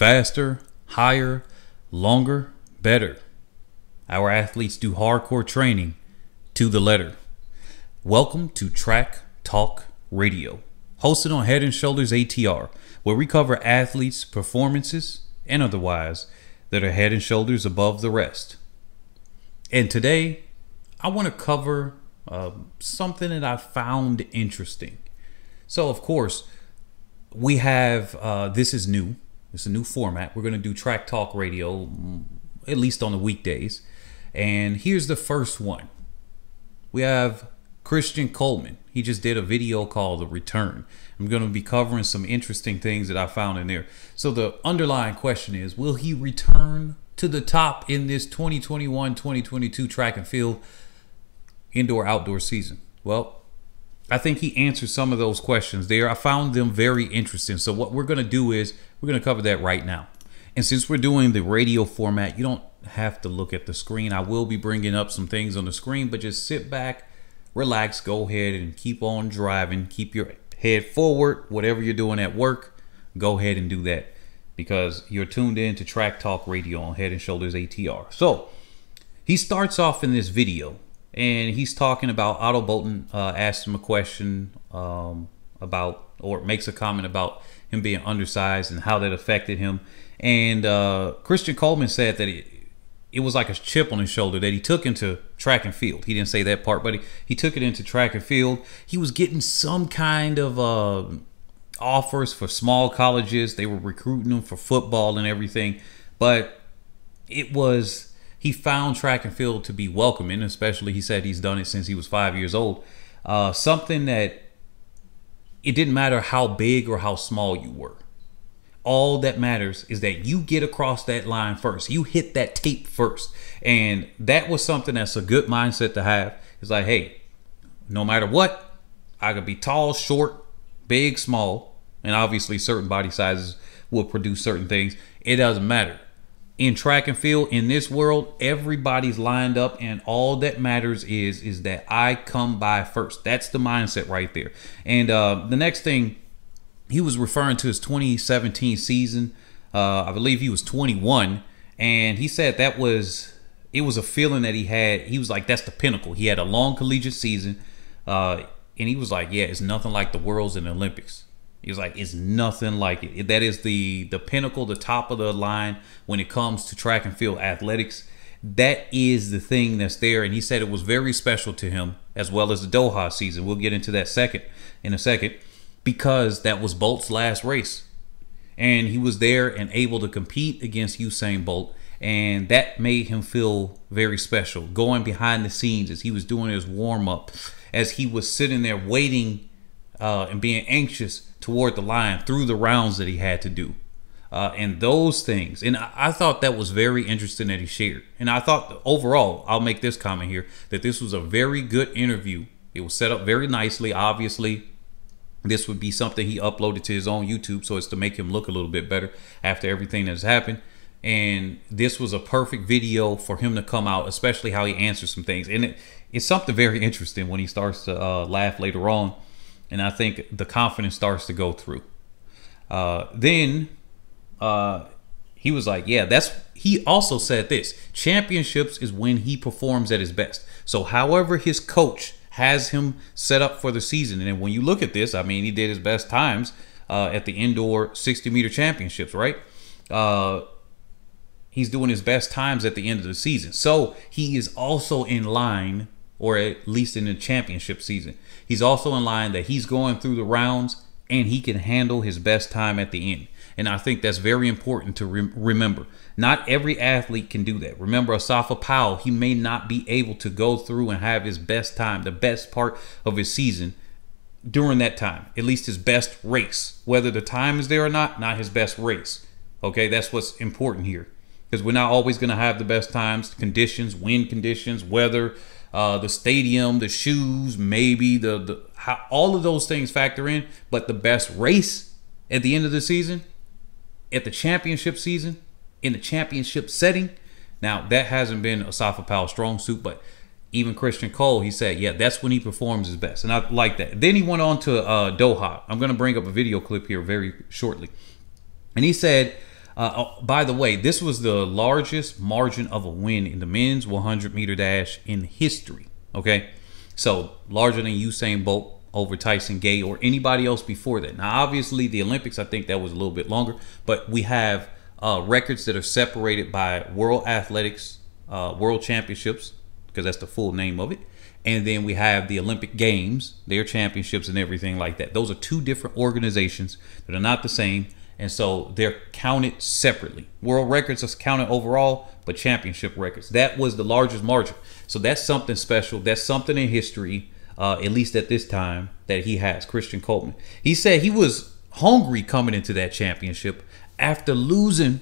faster, higher, longer, better. Our athletes do hardcore training to the letter. Welcome to Track Talk Radio, hosted on HeadAndShouldersATR, where we cover athletes' performances and otherwise that are head and shoulders above the rest. And today, I want to cover something that I found interesting. So, of course, we have, this is new. It's a new format. We're going to do Track Talk Radio, at least on the weekdays. And here's the first one. We have Christian Colemen. He just did a video called The Return. I'm going to be covering some interesting things that I found in there. So the underlying question is, will he return to the top in this 2021-2022 track and field indoor-outdoor season? Well, I think he answered some of those questions there. I found them very interesting. So what we're going to do is we're going to cover that right now. And since we're doing the radio format, you don't have to look at the screen. I will be bringing up some things on the screen, but just sit back, relax, go ahead and keep on driving. Keep your head forward. Whatever you're doing at work, go ahead and do that because you're tuned in to Track Talk Radio on Head and Shoulders ATR. So he starts off in this video and he's talking about Otto Bolton, asked him a question about, or makes a comment about him being undersized and how that affected him. And Christian Colemen said that it was like a chip on his shoulder that he took into track and field. He didn't say that part, but he took it into track and field. He was getting some kind of offers for small colleges. They were recruiting him for football and everything. But he found track and field to be welcoming, especially he said he's done it since he was 5 years old. Something that it didn't matter how big or how small you were. All that matters is that you get across that line first. You hit that tape first. And that was something that's a good mindset to have. It's like, hey, no matter what, I could be tall, short, big, small, and obviously certain body sizes will produce certain things. It doesn't matter. In track and field, in this world, everybody's lined up, and all that matters is that I come by first. That's the mindset right there. And the next thing, he was referring to his 2017 season. I believe he was 21, and he said it was a feeling that he had. He was like, that's the pinnacle. He had a long collegiate season, and he was like, yeah, it's nothing like the Worlds and the Olympics. He was like, it's nothing like it. That is the pinnacle, the top of the line when it comes to track and field athletics. That is the thing that's there, and he said it was very special to him, as well as the Doha season. We'll get into that in a second. Because that was Bolt's last race. And he was there and able to compete against Usain Bolt. And that made him feel very special. Going behind the scenes as he was doing his warm-up, as he was sitting there waiting and being anxious toward the line through the rounds that he had to do. And those things. And I thought that was very interesting that he shared. And I thought overall, I'll make this comment here, that this was a very good interview. It was set up very nicely, obviously. This would be something he uploaded to his own YouTube, so it's to make him look a little bit better after everything that has happened. And this was a perfect video for him to come out, especially how he answers some things. And it's something very interesting when he starts to laugh later on. And I think the confidence starts to go through. Then he was like, yeah, he also said this. Championships is when he performs at his best. So however his coach has him set up for the season. And when you look at this, I mean, he did his best times at the indoor 60-meter championships, right? He's doing his best times at the end of the season. So he is also in line, or at least in the championship season, he's also in line that he's going through the rounds and he can handle his best time at the end. And I think that's very important to remember. Not every athlete can do that. Remember, Asafa Powell, he may not be able to go through and have his best time, the best part of his season during that time, at least his best race. Whether the time is there or not his best race. Okay, that's what's important here. Because we're not always going to have the best times, conditions, wind conditions, weather, the stadium, the shoes, maybe how all of those things factor in. But the best race at the end of the season, at the championship season, in the championship setting. Now, that hasn't been Asafa Powell's strong suit, but even Christian Cole, he said, yeah, that's when he performs his best. And I like that. Then he went on to Doha. I'm going to bring up a video clip here very shortly. And he said By the way, this was the largest margin of a win in the men's 100-meter dash in history. Okay, so larger than Usain Bolt over Tyson Gay or anybody else before that. Now, obviously, the Olympics, I think that was a little bit longer, but we have records that are separated by World Athletics, World Championships, because that's the full name of it. And then we have the Olympic Games, their championships and everything like that. Those are two different organizations that are not the same. And so they're counted separately. World records are counted overall, but championship records. That was the largest margin. So that's something special. That's something in history, at least at this time, that he has, Christian Colemen. He said he was hungry coming into that championship after losing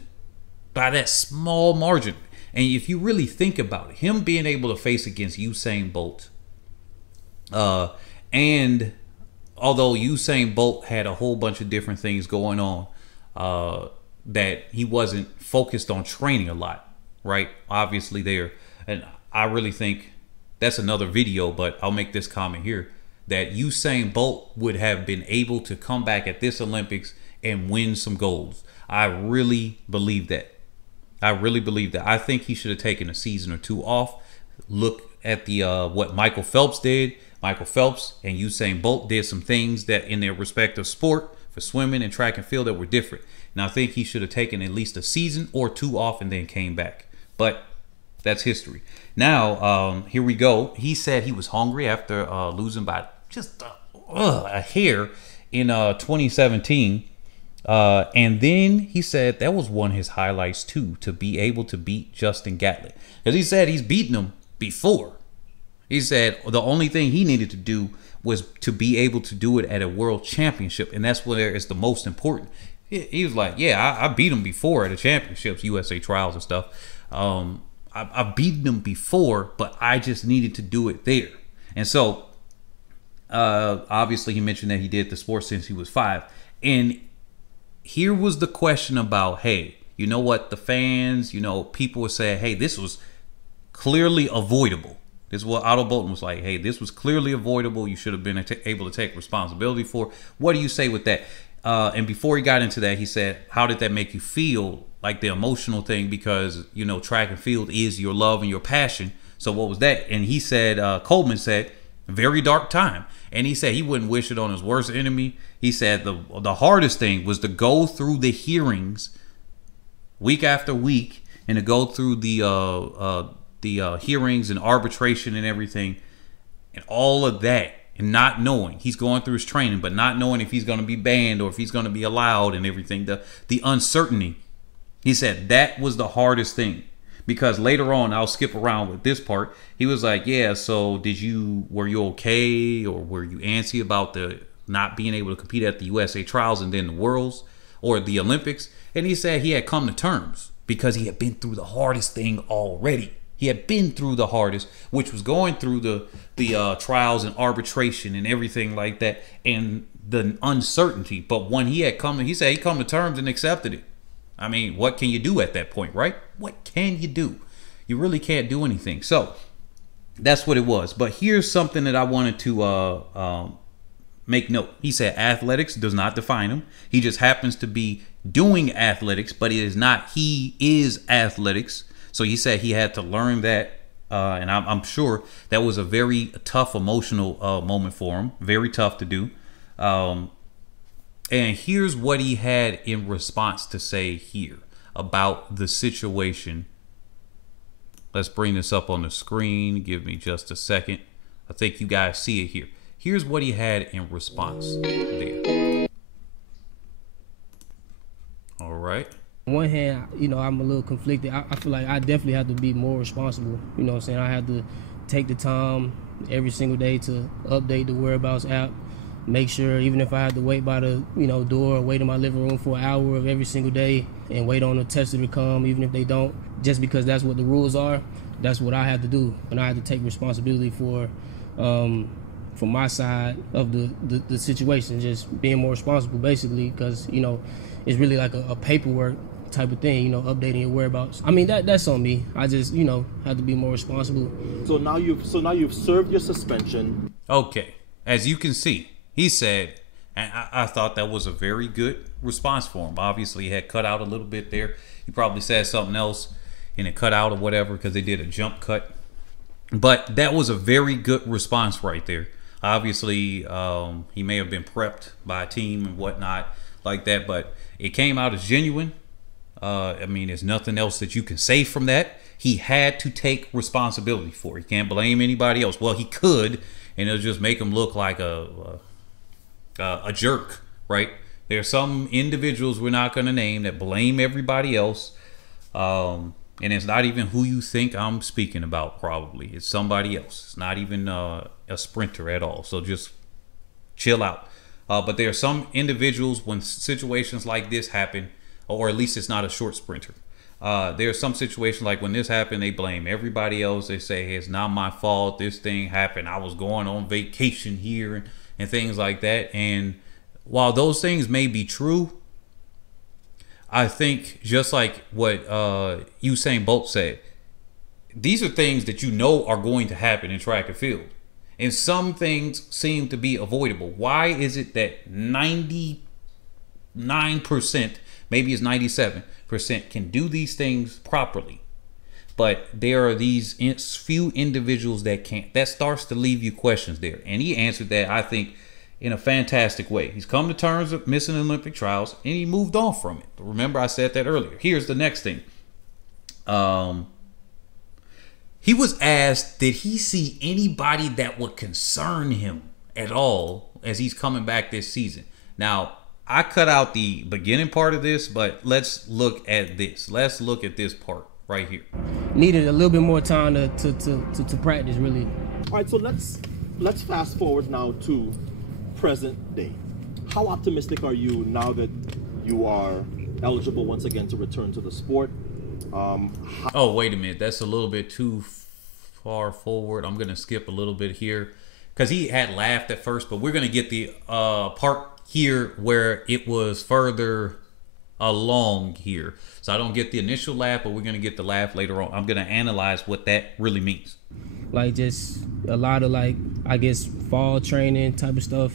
by that small margin. And if you really think about it, him being able to face against Usain Bolt, and although Usain Bolt had a whole bunch of different things going on, that he wasn't focused on training a lot, right? Obviously there. And I really think that's another video, but I'll make this comment here, that Usain Bolt would have been able to come back at this Olympics and win some golds. I really believe that. I really believe that. I think he should have taken a season or two off. Look at the what Michael Phelps did. Michael Phelps and Usain Bolt did some things that in their respective sport for swimming and track and field that were different. And I think he should have taken at least a season or two off and then came back. But that's history. Now, here we go. He said he was hungry after losing by just a hair in 2017. And then he said that was one of his highlights too, to be able to beat Justin Gatlin. Because he said he's beaten him before. He said the only thing he needed to do was to be able to do it at a world championship. And that's where it's the most important. He was like, yeah, I beat him before at the championships, USA trials and stuff. I've beaten him before, but I just needed to do it there. And so, obviously he mentioned that he did the sport since he was 5. And here was the question about, hey, you know what, the fans, you know, people were saying, hey, this was clearly avoidable. This is what Otto Bolton was like, hey, this was clearly avoidable. You should have been able to take responsibility for. What do you say with that? And before he got into that, he said, how did that make you feel? Like the emotional thing, because, you know, track and field is your love and your passion. So what was that? And he said, Coleman said, very dark time. And he said he wouldn't wish it on his worst enemy. He said the hardest thing was to go through the hearings week after week and to go through the hearings and arbitration and everything and all of that, and not knowing. He's going through his training, but not knowing if he's going to be banned or if he's going to be allowed and everything. The uncertainty. He said that was the hardest thing, because later on, I'll skip around with this part. He was like, yeah, so were you okay, or were you antsy about the not being able to compete at the USA trials and then the Worlds or the Olympics? And he said he had come to terms because he had been through the hardest thing already. He had been through the hardest, which was going through the trials and arbitration and everything like that, and the uncertainty. But when he said he come to terms and accepted it. I mean, what can you do at that point, right? What can you do? You really can't do anything. So that's what it was. But here's something that I wanted to make note. He said athletics does not define him. He just happens to be doing athletics, but it is not. He is athletics. So he said he had to learn that. And I'm sure that was a very tough emotional moment for him. Very tough to do. And here's what he had in response to say here about the situation. Let's bring this up on the screen. Give me just a second. I think you guys see it here. Here's what he had in response there. All right. On one hand, you know, I'm a little conflicted. I feel like I definitely have to be more responsible. You know what I'm saying? I have to take the time every single day to update the whereabouts app. Make sure, even if I had to wait by the door or wait in my living room for an hour of every single day and wait on the tester to come, even if they don't, just because that's what the rules are, that's what I had to do. And I had to take responsibility for my side of the situation, just being more responsible basically, because, you know, it's really like a paperwork type of thing, you know, updating your whereabouts. I mean, that's on me. I just, you know, had to be more responsible. So now you've served your suspension. Okay, as you can see, he said, And I thought that was a very good response for him. Obviously, he had cut out a little bit there. He probably said something else and it cut out or whatever because they did a jump cut. But that was a very good response right there. Obviously, he may have been prepped by a team and whatnot like that, but it came out as genuine. I mean, there's nothing else that you can say from that. He had to take responsibility for it. He can't blame anybody else. Well, he could, and it'll just make him look like a jerk, right? There are some individuals we're not going to name that blame everybody else. And it's not even who you think I'm speaking about, probably. It's somebody else. It's not even a sprinter at all. So just chill out. But there are some individuals when situations like this happen, or at least it's not a short sprinter. There are some situations like when this happened, they blame everybody else. They say, hey, it's not my fault. This thing happened. I was going on vacation here and things like that. And while those things may be true, I think just like what Usain Bolt said, these are things that you know are going to happen in track and field. And some things seem to be avoidable. Why is it that 99%, maybe it's 97%, can do these things properly, but there are these few individuals that can't? That starts to leave you questions there. And he answered that, I think, in a fantastic way. He's come to terms with missing Olympic trials and he moved on from it. Remember, I said that earlier. Here's the next thing. He was asked, did he see anybody that would concern him at all as he's coming back this season? Now, I cut out the beginning part of this, but let's look at this. Let's look at this part right here. Needed a little bit more time to practice, really. All right, so let's fast forward now to present day. How optimistic are you now that you are eligible once again to return to the sport? Oh, wait a minute. That's a little bit too far forward. I'm going to skip a little bit here because he had laughed at first, but we're going to get the part here where it was further along here. So I don't get the initial laugh, but we're going to get the laugh later on. I'm going to analyze what that really means. Like just a lot of like, I guess, fall training type of stuff.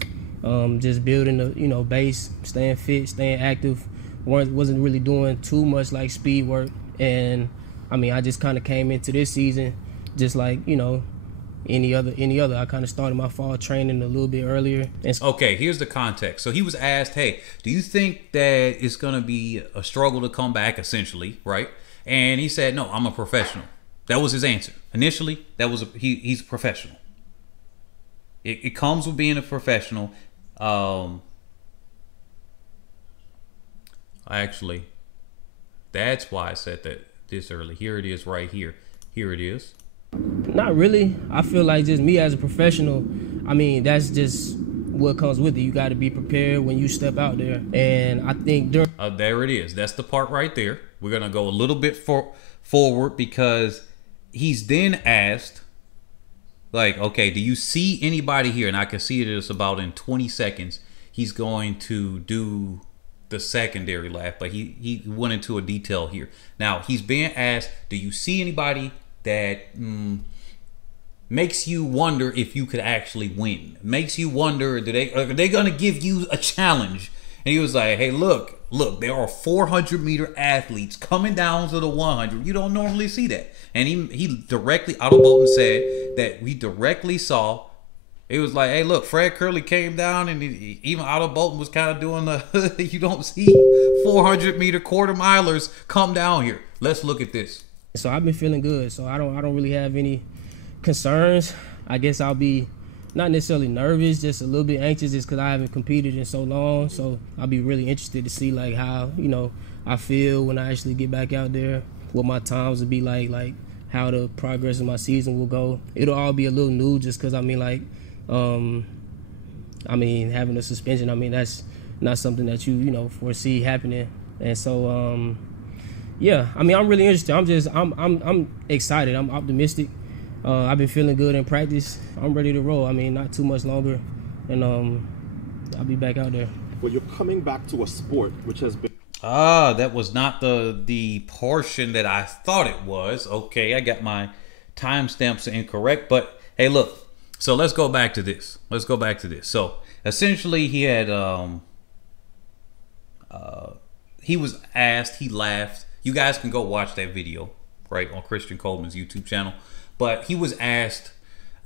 Just building the, base, staying fit, staying active. Wasn't really doing too much like speed work. And I mean, I just kind of came into this season just like, any other. I kind of started my fall training a little bit earlier. Okay, here's the context. So he was asked, hey, do you think that it's going to be a struggle to come back, essentially, right? And he said, no, I'm a professional. That was his answer. Initially, that was he's a professional. It comes with being a professional. Actually, that's why I said that this early. Here it is right here. Here it is. Not really. I feel like just me as a professional, I mean, that's just what comes with it. You got to be prepared when you step out there. And I think there it is. That's the part right there. We're going to go a little bit forward because he's then asked, like, okay, do you see anybody here? And I can see it is about in 20 seconds. He's going to do the secondary laugh, but he went into a detail here. Now, he's being asked, do you see anybody that makes you wonder if you could actually win? Makes you wonder, are they going to give you a challenge? And he was like, hey, look, there are 400-meter athletes coming down to the 100. You don't normally see that. And he directly, Otto Bolton said that we directly saw, it was like, hey, look, Fred Curley came down and even Otto Bolton was kind of doing the, you don't see 400-meter quarter milers come down here. Let's look at this. So I've been feeling good. So I don't really have any concerns. I guess I'll be not necessarily nervous, just a little bit anxious just because I haven't competed in so long. So I'll be really interested to see like how, I feel when I actually get back out there, what my times will be like how the progress of my season will go. It'll all be a little new just because, having a suspension, that's not something that you foresee happening. And so, yeah, I'm really interested. I'm excited. I'm optimistic. I've been feeling good in practice. I'm ready to roll. Not too much longer, and I'll be back out there. Well, you're coming back to a sport which has been... that was not the portion that I thought it was. Okay, I got my timestamps incorrect, but hey, look. So let's go back to this. So essentially he had he was asked, he laughed. You guys can go watch that video, right, on Christian Coleman's YouTube channel. But he was asked,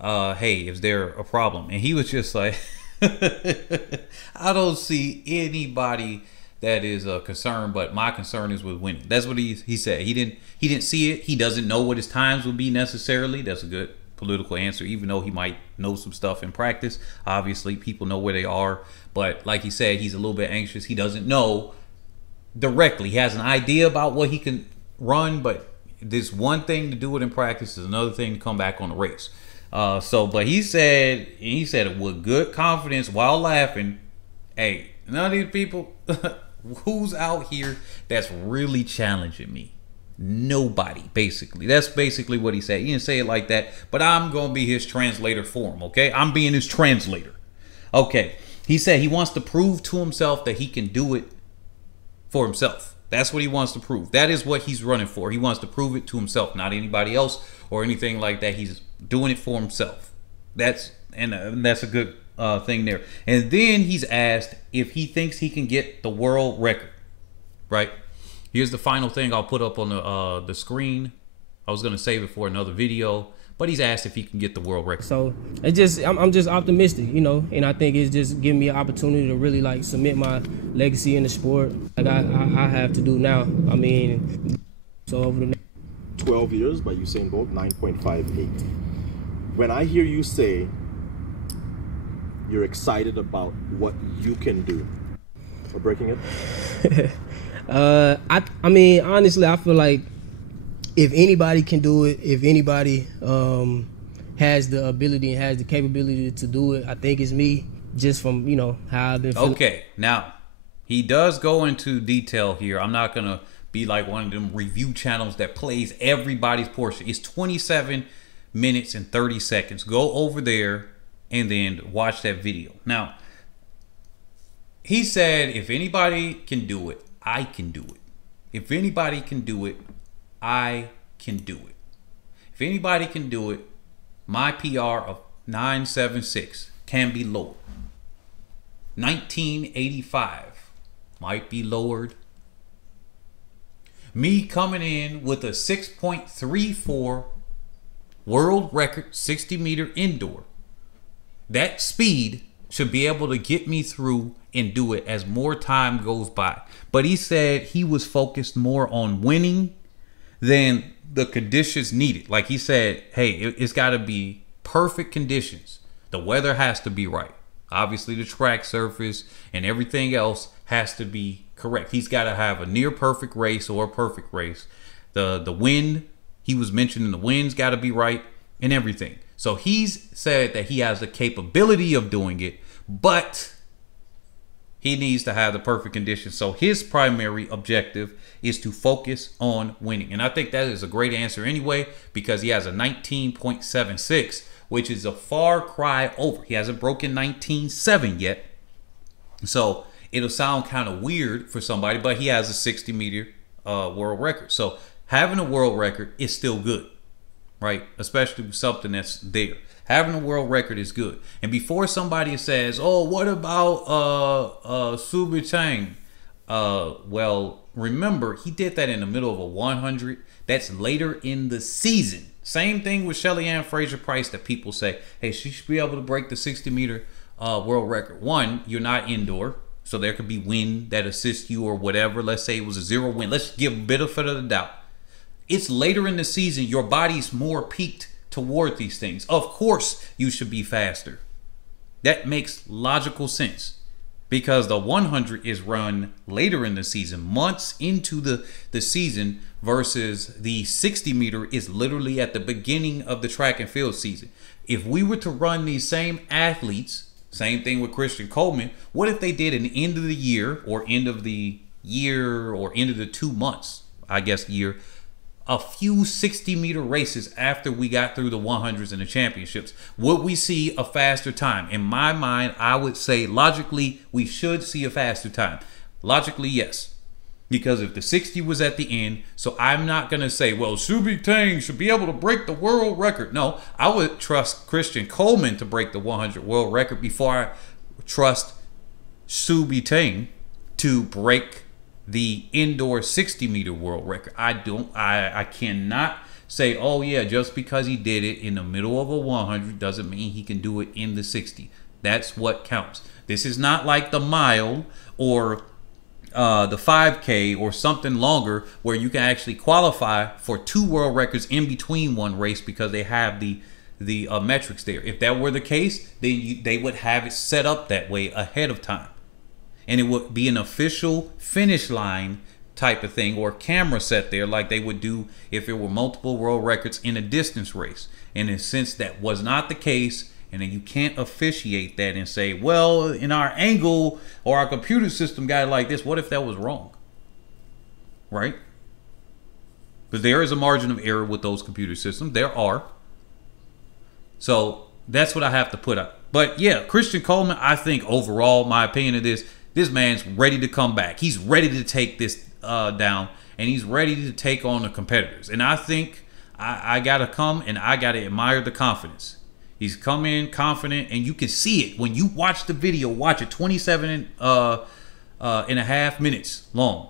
hey, is there a problem? And he was just like, I don't see anybody that is concerned, but my concern is with winning. That's what he said. He didn't see it. He doesn't know what his times will be necessarily. That's a good political answer, even though he might know some stuff in practice. Obviously, people know where they are. But like he said, he's a little bit anxious. He doesn't know directly. He has an idea about what he can run, but this one thing to do it in practice is another thing to come back on the race. But he said it with good confidence while laughing, hey, none of these people who's out here that's really challenging me. Nobody, basically. That's basically what he said. He didn't say it like that, but I'm going to be his translator for him, okay? I'm being his translator. Okay. He said he wants to prove to himself that he can do it for himself. That's what he wants to prove. That is what he's running for. He wants to prove it to himself, not anybody else or anything like that. He's doing it for himself. That's a good thing there. And then he's asked if he thinks he can get the world record, right? Here's the final thing I'll put up on the screen. I was gonna save it for another video, but he's asked if he can get the world record. So I'm just optimistic, you know, and I think it's just giving me an opportunity to really like cement my legacy in the sport, like I have to do now. I mean, so over the next 12 years by Usain Bolt, 9.58. When I hear you say you're excited about what you can do, we're breaking it. I mean, honestly, I feel like if anybody can do it, if anybody has the ability and has the capability to do it, I think it's me, just from, you know, how I've been feeling. Okay, now, he does go into detail here. I'm not going to be like one of them review channels that plays everybody's portion. It's 27 minutes and 30 seconds. Go over there and then watch that video. Now, he said, if anybody can do it, I can do it. If anybody can do it, I can do it. If anybody can do it, my PR of 976 can be lowered. 1985 might be lowered. Me coming in with a 6.34 world record 60 meter indoor. That speed should be able to get me through and do it as more time goes by. But he said he was focused more on winning than the conditions needed. Like he said, hey, it's got to be perfect conditions. The weather has to be right. Obviously, the track surface and everything else has to be correct. He's got to have a near perfect race or a perfect race. The wind, he was mentioning the wind's got to be right and everything. So he's said that he has the capability of doing it, but he needs to have the perfect conditions. So his primary objective is to focus on winning. And I think that is a great answer anyway, because he has a 19.76, which is a far cry over. He hasn't broken 19.7 yet. So it'll sound kind of weird for somebody, but he has a 60 meter world record. So having a world record is still good, right? Especially with something that's there. Having a world record is good. And before somebody says, oh, what about Subi Chang? Well, remember, he did that in the middle of a 100. That's later in the season. Same thing with Shelly Ann Fraser-Price that people say, hey, she should be able to break the 60 meter world record. One, you're not indoor, so there could be wind that assists you or whatever. Let's say it was a 0 wind. Let's give a benefit of the doubt. It's later in the season. Your body's more peaked toward these things. Of course, you should be faster. That makes logical sense, because the 100 is run later in the season, months into the season, versus the 60 meter is literally at the beginning of the track and field season. If we were to run these same athletes, same thing with Christian Coleman, what if they did an end of the year or end of the 2 months, I guess, year, a few 60 meter races after we got through the 100s and the championships? Would we see a faster time? In my mind, I would say logically, we should see a faster time. Logically, yes. Because if the 60 was at the end, so I'm not going to say, well, Subi Tang should be able to break the world record. No, I would trust Christian Coleman to break the 100 world record before I trust Subitang to break the indoor 60-meter world record. I cannot say, oh yeah, just because he did it in the middle of a 100 doesn't mean he can do it in the 60. That's what counts. This is not like the mile or the 5K or something longer where you can actually qualify for 2 world records in between one race because they have the metrics there. If that were the case, then they would have it set up that way ahead of time. And it would be an official finish line type of thing, or camera set there like they would do if it were multiple world records in a distance race. And in since that was not the case, and then you can't officiate that and say, well, in our angle or our computer system got it like this. What if that was wrong? Right? Because there is a margin of error with those computer systems. There are. So that's what I have to put up. But yeah, Christian Colemen, I think overall, my opinion of this man's ready to come back. He's ready to take this down, and he's ready to take on the competitors. And I think I got to come and I got to admire the confidence. He's come in confident, and you can see it when you watch the video. Watch it, 27 and a half minutes long.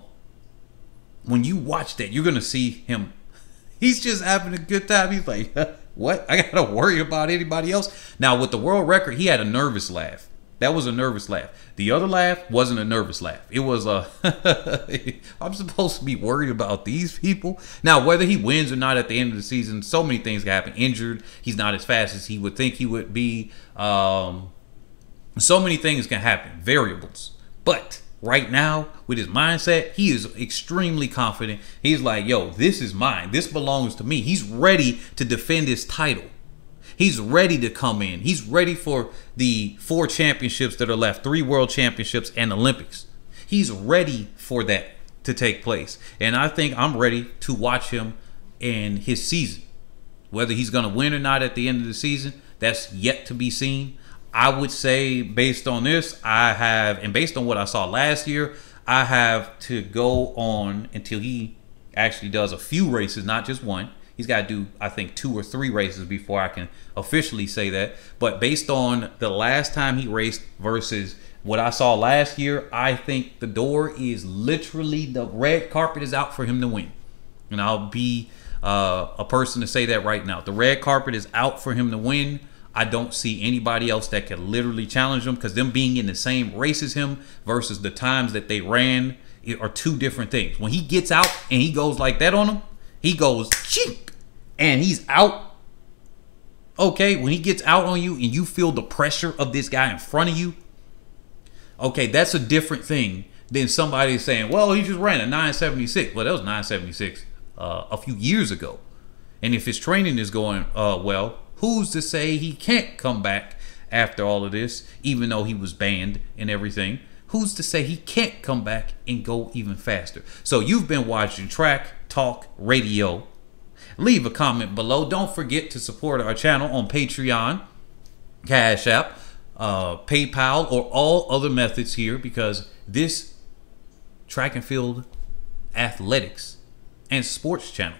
When you watch that, you're going to see him. He's just having a good time. He's like, what? I got to worry about anybody else? Now, with the world record, he had a nervous laugh. That was a nervous laugh. The other laugh wasn't a nervous laugh. It was a, I'm supposed to be worried about these people. Now, whether he wins or not at the end of the season, so many things can happen. Injured, he's not as fast as he would think he would be. So many things can happen, variables. But right now, with his mindset, he is extremely confident. He's like, yo, this is mine. This belongs to me. He's ready to defend his title. He's ready to come in. He's ready for the 4 championships that are left, 3 world championships and Olympics. He's ready for that to take place. And I think I'm ready to watch him in his season. Whether he's going to win or not at the end of the season, that's yet to be seen. I would say based on this, and based on what I saw last year, I have to go on until he actually does a few races, not just one. He's got to do, I think, 2 or 3 races before I can officially say that. But based on the last time he raced versus what I saw last year, I think the door is literally, the red carpet is out for him to win. And I'll be a person to say that right now. The red carpet is out for him to win. I don't see anybody else that can literally challenge him, because them being in the same race as him versus the times that they ran are 2 different things. When he gets out and he goes like that on him, he goes cheap and he's out. Okay, when he gets out on you and you feel the pressure of this guy in front of you, okay, that's a different thing than somebody saying, well, he just ran a 976. Well, that was 976 a few years ago. And if his training is going well, who's to say he can't come back after all of this, even though he was banned and everything? Who's to say he can't come back and go even faster? So you've been watching Track Talk Radio. Leave a comment below. Don't forget to support our channel on Patreon, Cash App, PayPal, or all other methods here, because this track and field athletics and sports channel,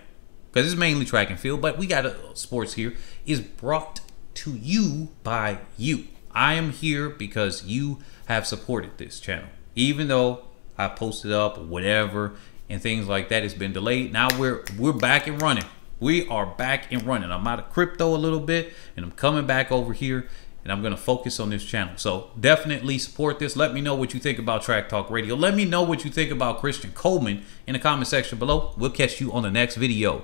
because it's mainly track and field, but we got sports here, is brought to you by you. I am here because you have supported this channel. Even though I posted up whatever and things like that, it's been delayed. Now we're back and running. We are back and running. I'm out of crypto a little bit, and I'm coming back over here, and I'm going to focus on this channel. So definitely support this. Let me know what you think about Track Talk Radio. Let me know what you think about Christian Colemen in the comment section below. We'll catch you on the next video.